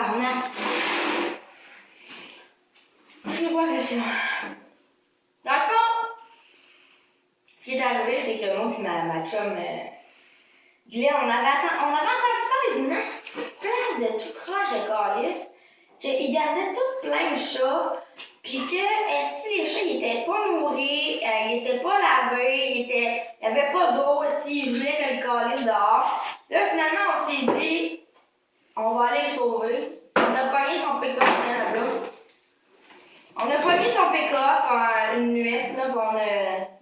tabarnak. C'est quoi la question? Dans le fond, ce qui est arrivé, c'est que moi et ma chum, Glenn, on avait entendu parler d'une petite place de tout croche de calice, qu'il gardait tout plein de chats, pis que si les chats ils étaient pas nourris, ils étaient pas lavés, il y avait pas d'eau aussi, je voulais que le calice dehors. Là, finalement, on s'est dit, on va aller le sauver. On a pogné son pick-up, on a pogné son pick-up une nuit, là, on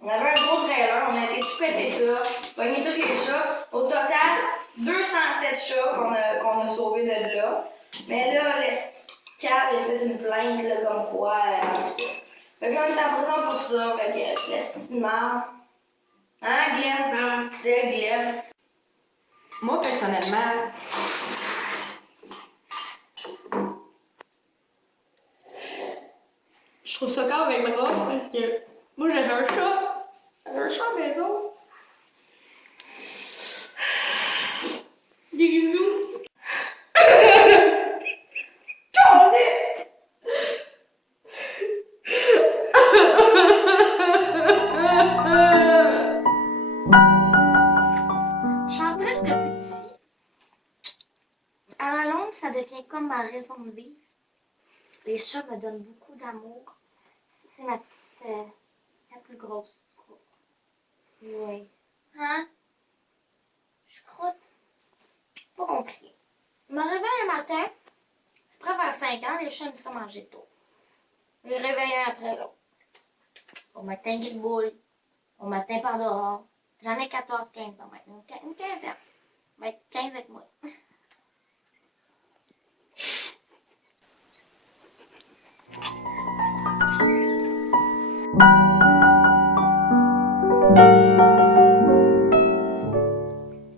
avait un gros trailer, on a été tout péter ça, pogné tous les chats. Au total, 207 chats qu'on a sauvés de là. Mais là, le cave a fait une plainte là, comme quoi, en tout cas. Fait que là, on est en prison pour ça, fait que laisse de merde. Hein, Glenn? C'est Glenn. Moi, personnellement, je trouve ça quand même rough parce que moi, j'avais un chat. J'avais un chat à la maison. Des bisous. Calice! Genre presque petit. À la longue, ça devient comme ma raison de vivre. Les chats me donnent beaucoup d'amour. Ça, c'est ma petite... la plus grosse du groupe. Oui. Hein? Je croûte. Pas compliqué. Je me réveille un matin. Après vers 5 ans, les chats aiment ça manger tôt. Je les réveille un après l'autre. Au matin, grille-boule. Au matin, par dehors. J'en ai 14, 15 ans maintenant. Une quinzaine. Mais 15 avec moi.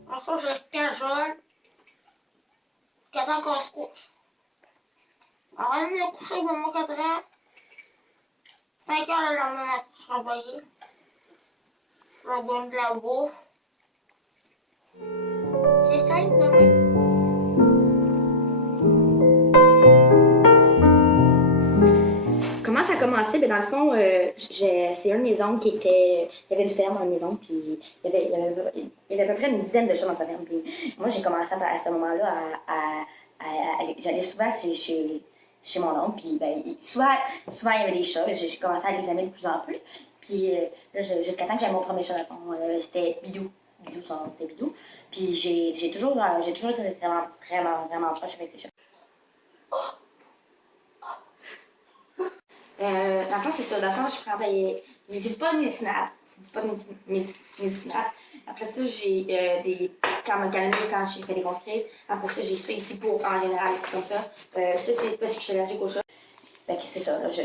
Alors ça, je cajole. Jusqu'à temps qu'on se couche. Alors, elle est couchée vers moi 4 heures. 5 heures le lendemain, je suis réveillée. Je vais boire de la bouffe. C'est simple, bébé. Comment ça a commencé? Ben dans le fond, c'est un de mes oncles qui était... Il y avait une ferme, un de mes oncles, puis il y avait à peu près une dizaine de chats dans sa ferme. Puis moi, j'ai commencé à ce moment-là j'allais souvent chez mon oncle, puis ben, souvent, il y avait des chats. J'ai commencé à les aimer de plus en plus. Puis là, jusqu'à temps que j'avais mon premier chat, dans le fond, c'était Bidou. Bidou, son nom, c'était Bidou. Puis j'ai toujours été vraiment proche avec les chats. Dans le fond, c'est ça. Dans le fond, je prends j'ai pas de médicinal. C'est pas de médicinal. Après ça, j'ai des... Quand j'ai fait des grosses crises. Après ça, j'ai ça ici pour, en général, c'est comme ça. Ça, c'est parce que je suis allergique aux chats. Fait que c'est ça, là, je